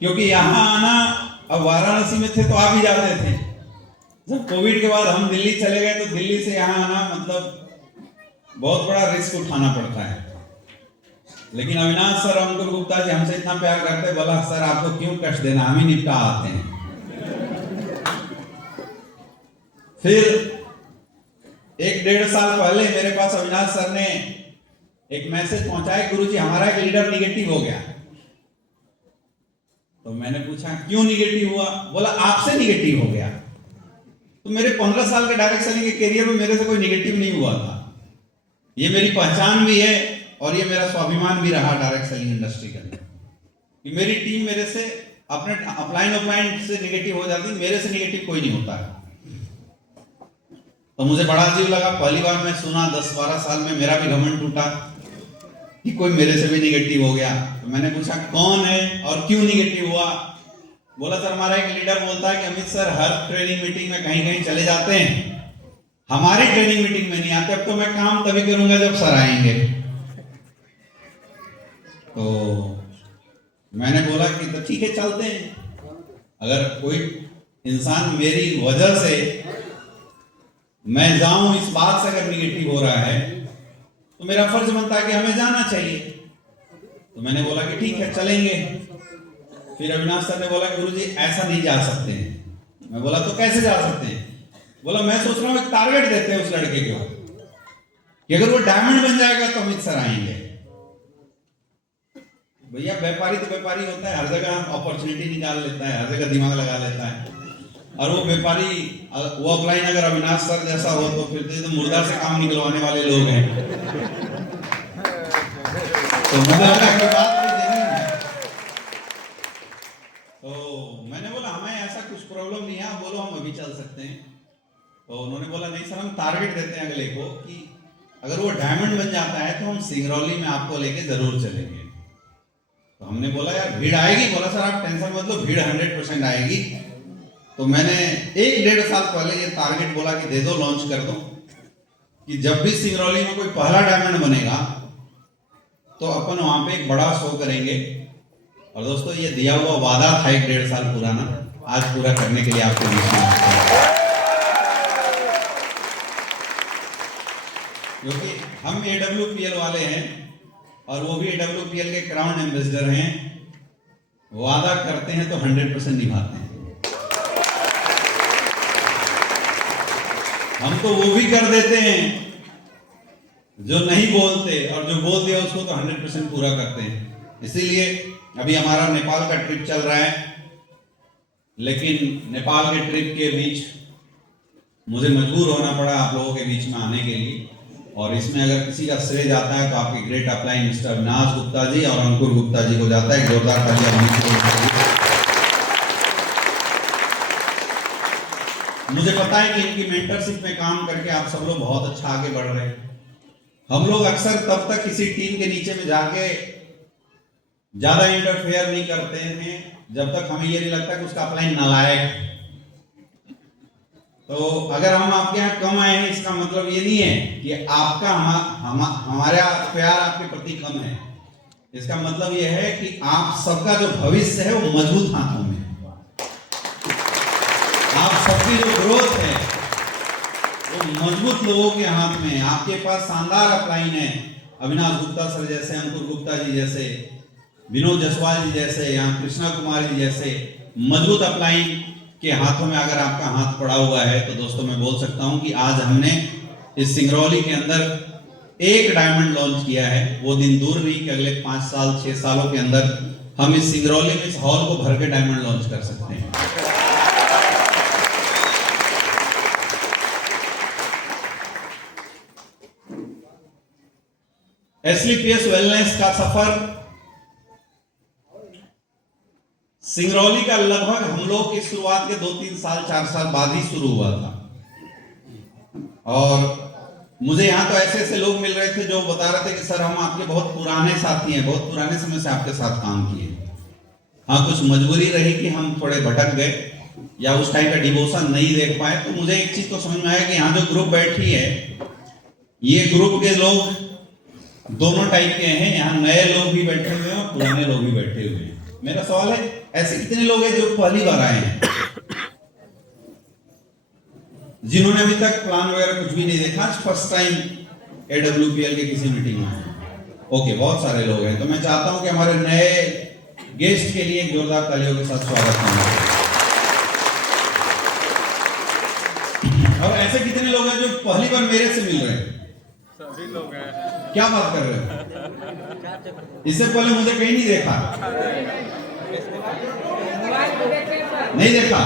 क्योंकि यहाँ आना, अब वाराणसी में थे तो आ भी जाते थे, जब कोविड के बाद हम दिल्ली चले गए तो दिल्ली से यहाँ आना मतलब बहुत बड़ा रिस्क उठाना पड़ता है। लेकिन अविनाश सर और अंकुर गुप्ता जी हमसे इतना प्यार करते, बोला सर आपको क्यों कष्ट देना, हम ही निपटा आते हैं। फिर 1-1.5 साल पहले मेरे पास अविनाश सर ने एक मैसेज पहुंचाया, गुरुजी हमारा एक लीडर निगेटिव हो गया। तो मैंने पूछा क्यों निगेटिव हुआ? बोला आपसे निगेटिव हो गया। तो मेरे 15 साल के डायरेक्ट सेलिंग के करियर में मेरे से कोई निगेटिव नहीं हुआ था। ये मेरी पहचान भी है और ये मेरा स्वाभिमान भी रहा डायरेक्ट सेलिंग इंडस्ट्री के अंदर, कि मेरी टीम मेरे से अपने अपलाइन से निगेटिव हो जाती, मेरे से निगेटिव कोई नहीं होता है। तो मुझे बड़ा अजीब लगा, पहली बार मैं सुना 10-12 साल में मेरा भी घमंड टूटा कि कोई मेरे से भी निगेटिव हो गया। तो मैंने पूछा कौन है और क्यों निगेटिव हुआ? बोला सर हमारा एक लीडर बोलता है कि Amit sir her training meeting में कहीं कहीं चले जाते हैं, हमारी ट्रेनिंग मीटिंग में नहीं आते। अब तो मैं काम तभी करूंगा जब सर आएंगे। तो मैंने बोला कि तो ठीक है चलते हैं। अगर कोई इंसान मेरी वजह से मैं जाऊं इस बात से अगर निगेटिव हो रहा है तो मेरा फर्ज बनता है कि हमें जाना चाहिए। तो मैंने बोला कि ठीक है चलेंगे। फिर अविनाश सर ने बोला गुरुजी ऐसा नहीं जा सकते हैं। मैं बोला तो कैसे जा सकते हैं? बोला मैं सोच रहा हूं एक टारगेट देते हैं उस लड़के को कि अगर वो डायमंड बन जाएगा तो अमित सर आएंगे। भैया व्यापारी तो व्यापारी होता है, हर जगह अपॉर्चुनिटी निकाल लेता है, हर जगह दिमाग लगा लेता है। और वो व्यापारी वो अपलाइन अगर अविनाश सर जैसा हो तो फिर तो मुर्दा से काम निकलवाने वाले लोग हैं। तो मुझे लगा कि बात भी देनी है। तो मैंने बोला हमें ऐसा कुछ प्रॉब्लम नहीं है, बोलो हम अभी चल सकते हैं। तो उन्होंने बोला नहीं सर हम टारगेट देते हैं अगले को कि अगर वो डायमंड बन जाता है तो हम सिंगरौली में आपको लेके जरूर चलेंगे। तो हमने बोला यार भीड़ आएगी? बोला सर आप टेंशन मत लो, भीड़ 100% आएगी। तो मैंने 1-1.5 साल पहले ये टारगेट बोला कि दे दो, लॉन्च कर दो, कि जब भी सिंगरौली में कोई पहला डायमंड बनेगा तो अपन वहां पे एक बड़ा शो करेंगे। और दोस्तों ये दिया हुआ वादा था 1-1.5 साल पुराना, आज पूरा करने के लिए आपको क्योंकि हम AWPL वाले हैं और वो भी AWPL के क्राउन एम्बेसडर हैं। वादा करते हैं तो 100% निभाते हैं। हम तो वो भी कर देते हैं जो नहीं बोलते, और जो बोल दिया उसको तो 100% पूरा करते हैं। इसीलिए अभी हमारा नेपाल का ट्रिप चल रहा है, लेकिन नेपाल के ट्रिप के बीच मुझे मजबूर होना पड़ा आप लोगों के बीच में आने के लिए। और इसमें अगर किसी का श्रेय जाता है तो आपके great upline mister Avinash Gupta ji और अंकुर गुप्ता जी को जाता है। जोरदार तालियां। मुझे पता है कि इनकी मेंटरशिप में काम करके आप सब लोग बहुत अच्छा आगे बढ़ रहे हैं। हम लोग अक्सर तब तक किसी टीम के नीचे में जाके ज्यादा इंटरफेयर नहीं करते हैं जब तक हमें ये नहीं लगता कि उसका अपलाइन नालायक है। तो अगर हम आपके यहाँ कम आए हैं इसका मतलब ये नहीं है कि आपका हमारा प्यार आपके प्रति कम है। इसका मतलब ये है कि आप सबका जो भविष्य है वो मजबूत हाथों में, आप सबकी जो ग्रोथ है वो मजबूत लोगों के हाथ में। आपके पास शानदार अपलाइन है, अविनाश गुप्ता सर जैसे, अंकुर गुप्ता जी जैसे, विनोद जसवाल जी जैसे, यहाँ कृष्णा कुमार जी जैसे मजबूत अपलाइन के हाथों में अगर आपका हाथ पड़ा हुआ है तो दोस्तों मैं बोल सकता हूं कि आज हमने इस सिंगरौली के अंदर एक डायमंड लॉन्च किया है। वो दिन दूर नहीं कि अगले 5 साल 6 सालों के अंदर हम इस सिंगरौली में इस हॉल को भर के डायमंड लॉन्च कर सकते हैं। SLPS वेलनेस का सफर सिंगरौली का लगभग हम लोग की शुरुआत के 2-3 साल 4 साल बाद ही शुरू हुआ था। और मुझे यहाँ तो ऐसे ऐसे लोग मिल रहे थे जो बता रहे थे कि सर हम आपके बहुत पुराने साथी हैं, बहुत पुराने समय से आपके साथ काम किए। हाँ कुछ मजबूरी रही कि हम थोड़े भटक गए या उस टाइम का डिवोशन नहीं देख पाए। तो मुझे एक चीज तो समझ में आया कि यहाँ जो ग्रुप बैठी है ये ग्रुप के लोग दोनों टाइप के हैं। यहाँ नए लोग भी बैठे हुए हैं और पुराने लोग भी बैठे हुए हैं। मेरा सवाल है, ऐसे कितने लोग हैं जो पहली बार आए हैं, जिन्होंने अभी तक प्लान वगैरह कुछ भी नहीं देखा, आज फर्स्ट टाइम AWPL के किसी मीटिंग में? ओके, बहुत सारे लोग हैं। तो मैं चाहता हूं कि हमारे नए गेस्ट के लिए जोरदार तालियों के साथ स्वागत करें। और ऐसे कितने लोग हैं जो पहली बार मेरे से मिल रहे हैं? सभी लोग हैं। क्या बात कर रहे हो? इससे पहले मुझे कहीं नहीं देखा? नहीं देखा?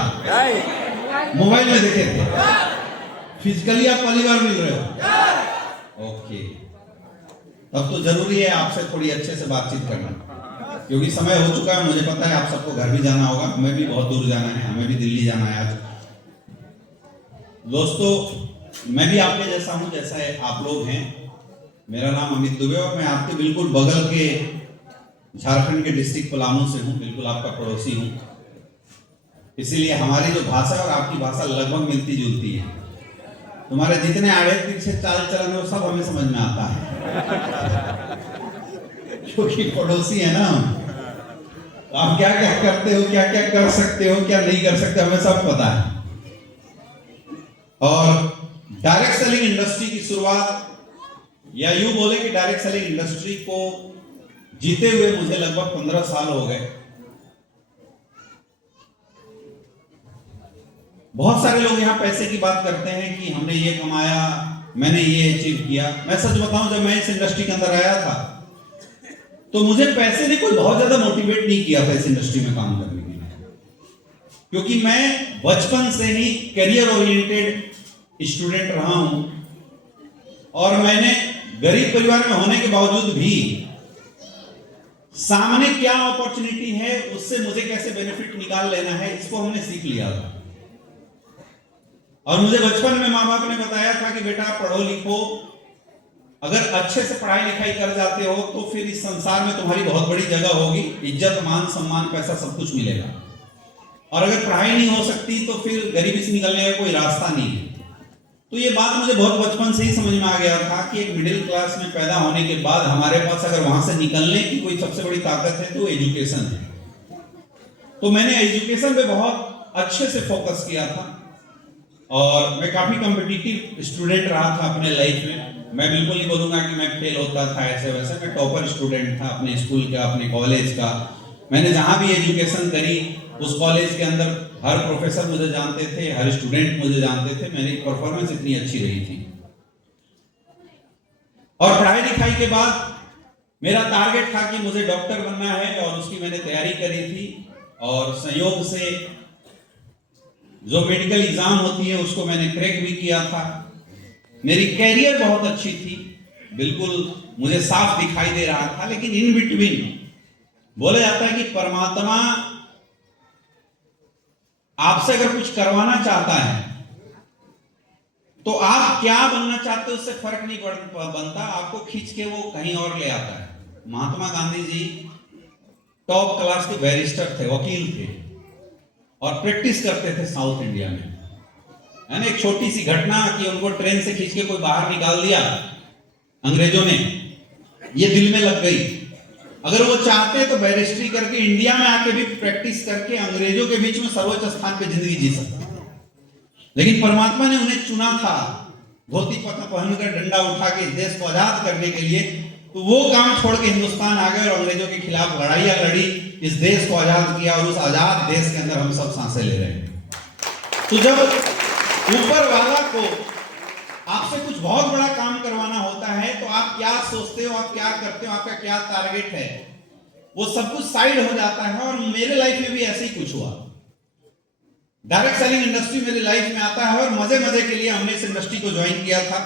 मोबाइल में देखे थे? फिजिकली आप पहली बार मिल रहे हो? ओके, तब तो जरूरी है आपसे थोड़ी अच्छे से बातचीत करना, क्योंकि समय हो चुका है। मुझे पता है आप सबको घर भी जाना होगा, हमें भी बहुत दूर जाना है, हमें भी दिल्ली जाना है आज। दोस्तों, मैं भी आपके जैसा हूं, जैसा है आप लोग हैं। मेरा नाम अमित दुबे और मैं आपके बिल्कुल बगल के झारखंड के डिस्ट्रिक्ट पलामू से हूं, बिल्कुल आपका पड़ोसी हूं। इसीलिए हमारी जो भाषा और आपकी भाषा लगभग मिलती जुलती है। तुम्हारे जितने आड़े तिरछे चाल चलन है वो सब हमें समझ में आता है, क्योंकि पड़ोसी है ना हम। तो आप क्या क्या करते हो, क्या क्या कर सकते हो, क्या नहीं कर सकते, हमें सब पता है। और डायरेक्ट सेलिंग इंडस्ट्री की शुरुआत, या यूं बोले कि डायरेक्ट सेलिंग इंडस्ट्री को जीते हुए मुझे लगभग 15 साल हो गए। बहुत सारे लोग यहाँ पैसे की बात करते हैं कि हमने ये कमाया, मैंने ये अचीव किया। मैं सच बताऊं, जब मैं इस इंडस्ट्री के अंदर आया था तो मुझे पैसे ने कोई बहुत ज्यादा मोटिवेट नहीं किया था इस इंडस्ट्री में काम करने के लिए, क्योंकि मैं बचपन से ही करियर ओरिएंटेड स्टूडेंट रहा हूं। और मैंने गरीब परिवार में होने के बावजूद भी सामने क्या अपॉर्चुनिटी है, उससे मुझे कैसे बेनिफिट निकाल लेना है, इसको हमने सीख लिया था। और मुझे बचपन में माँ बाप ने बताया था कि बेटा पढ़ो लिखो, अगर अच्छे से पढ़ाई लिखाई कर जाते हो तो फिर इस संसार में तुम्हारी बहुत बड़ी जगह होगी, इज्जत मान सम्मान पैसा सब कुछ मिलेगा। और अगर पढ़ाई नहीं हो सकती तो फिर गरीबी से निकलने का कोई रास्ता नहीं है। तो ये बात मुझे बहुत बचपन से ही समझ में आ गया था कि एक मिडिल क्लास में पैदा होने के बाद हमारे पास अगर वहां से निकलने की कोई सबसे बड़ी ताकत है तो एजुकेशन है। तो मैंने एजुकेशन पे बहुत अच्छे से फोकस किया था और मैं काफी कॉम्पिटिटिव स्टूडेंट रहा था अपने लाइफ में। मैं बिल्कुल नहीं बोलूंगा कि मैं फेल होता था ऐसे वैसे, मैं टॉपर स्टूडेंट था अपने स्कूल का, अपने कॉलेज का। मैंने जहां भी एजुकेशन करी उस कॉलेज के अंदर हर प्रोफेसर मुझे जानते थे, हर स्टूडेंट मुझे जानते थे, मेरी परफॉर्मेंस इतनी अच्छी रही थी। और पढ़ाई लिखाई के बाद मेरा टारगेट था कि मुझे डॉक्टर बनना है और उसकी मैंने तैयारी करी थी। और संयोग से जो मेडिकल एग्जाम होती है उसको मैंने क्रैक भी किया था। मेरी कैरियर बहुत अच्छी थी, बिल्कुल मुझे साफ दिखाई दे रहा था। लेकिन इन बिटवीन बोला जाता है कि परमात्मा आपसे अगर कुछ करवाना चाहता है तो आप क्या बनना चाहते हो उससे फर्क नहीं बनता, आपको खींच के वो कहीं और ले आता है। महात्मा गांधी जी टॉप क्लास के बैरिस्टर थे, वकील थे और प्रैक्टिस करते थे साउथ इंडिया में। है ना, एक छोटी सी घटना कि उनको ट्रेन से खींच के कोई बाहर निकाल दिया अंग्रेजों ने, ये दिल में लग गई। अगर वो चाहते तो बैरिस्ट्री करके इंडिया में आके भी प्रैक्टिस करके अंग्रेजों के बीच में सर्वोच्च स्थान पे जिंदगी जी सकते, लेकिन परमात्मा ने उन्हें चुना था धोती पहनकर डंडा उठा के इस देश को आजाद करने के लिए। तो वो काम छोड़ के हिंदुस्तान आ गए और अंग्रेजों के खिलाफ लड़ाइयां लड़ी, इस देश को आजाद किया और उस आजाद देश के अंदर हम सब सांसें ले रहे हैं। तो जब ऊपर वाला को आपसे कुछ बहुत बड़ा काम करवाना होता है तो आप क्या सोचते हो, आप क्या करते हो, आपका क्या टारगेट है, वो सब कुछ साइड हो जाता है। और मेरे लाइफ में भी ऐसे ही कुछ हुआ। डायरेक्ट सेलिंग इंडस्ट्री मेरी लाइफ में आता है और मजे मजे के लिए हमने इस इंडस्ट्री को ज्वाइन किया था।